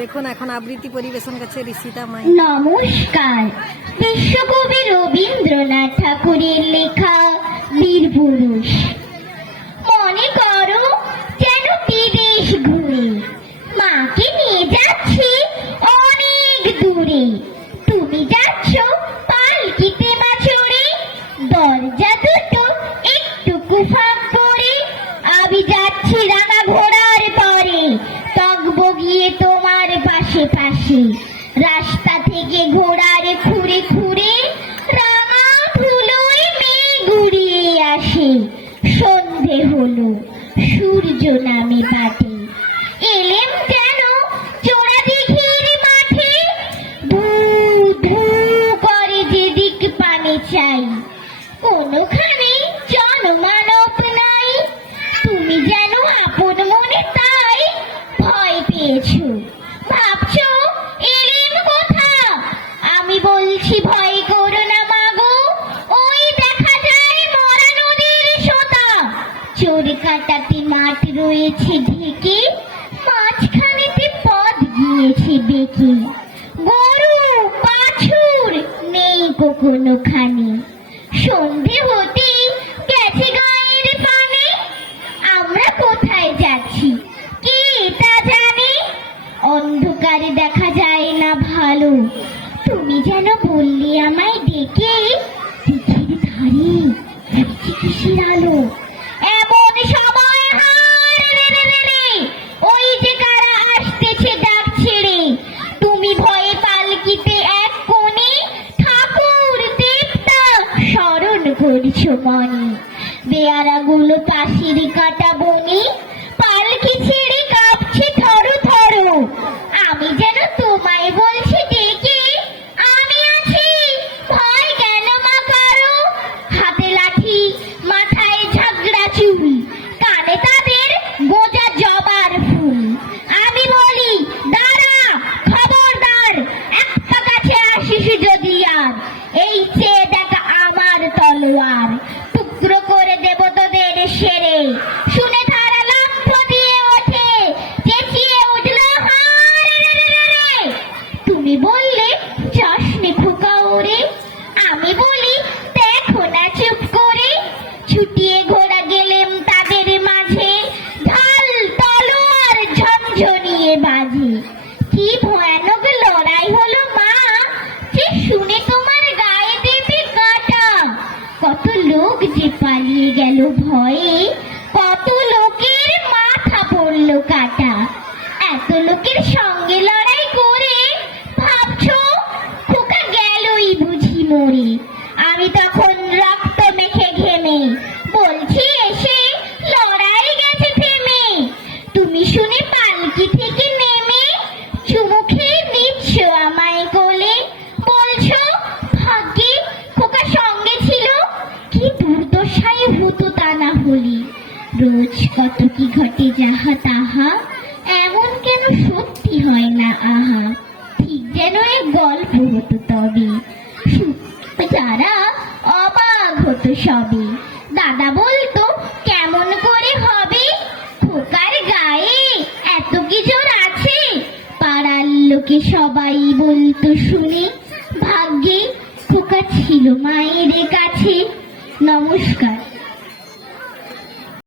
দেখুন, এখন আবৃত্তি পরিবেশন করছে ঋষিতা মাই। নমস্কার। বিশ্বকবি রবীন্দ্রনাথ ঠাকুরের লেখা বীর পুরুষ মনে করো যেন বিদেশ ঘুরে, মাকে নিয়ে যাচ্ছি অনেক দূরে। তুমি যাচ্ছ পালকিতে বা চড়ে দরজা দুটো একটু ফাঁক করে আমি যাচ্ছি পাশে রাস্তা থেকে ঘোড়ার খুঁড়ে খুঁড়ে রাঙা ধুলোয় মেয়ে ঘুরিয়ে আসে। সন্ধে হলো, সূর্য নামে পাটে এলেম যেন চোরা দিঘির মাঠে। ধু ধু করে যেদিক পানে চাই। কোনোখানে জনমানব নাই। তুমি যেন আপন মনে তাই ভয় পেয়েছ। আমি ভয় করো না মাগো। ওই দেখা যায় মরা নদীর সোতা। চোর কাটাতে মাঠ রয়েছে ঢেকে। মাঝখানেতে পথ গিয়েছে বেঁকে। গরু বাছুর নেই কখনো খানে সন্ধে হতে গেছে গায়ের পানে। আমরা কোথায় যাচ্ছি, কে তা জানে? অন্ধকারে দেখা যায় না ভালো। তুমি যেন বললে আমায় ডেকে দিঘির ধারে আলো। এমন সময় ওই যে কারা আসতেছে ডাক ছেড়ে তুমি ভয়ে পালকিতে এক কোণে ঠাকুর দেবতা স্মরণ করছ মনে। বেয়ারাগুলো তাসির কাটা বনে তলোয়ার টুকরো করে দেব তোদের সেরে। শুনে তারা লক্ষ ওঠে, চেঁচিয়ে উঠল। তুমি বললে চাষনি ফুকা ওরে আমি বলি ভয়ে কত লোকের মাথা পড়ল কাটা। এত লোকের সঙ্গে লড়াই করে ভাবছ, খোকা গেলই বুঝি মরে। আমি তখন রোজ কত কি ঘটে যাহা তাহা, এমন কেন সত্যি হয় না আহা? ঠিক যেন এক গল্প হতো তবে। যারা অবাক হতো সবে। দাদা বলতো, কেমন করে হবে? খোকার গায়ে এত কি জোর আছে? পাড়ার লোকে সবাই বলতো, শুনে ভাগ্যে খোকা ছিল মায়ের কাছে। নমস্কার।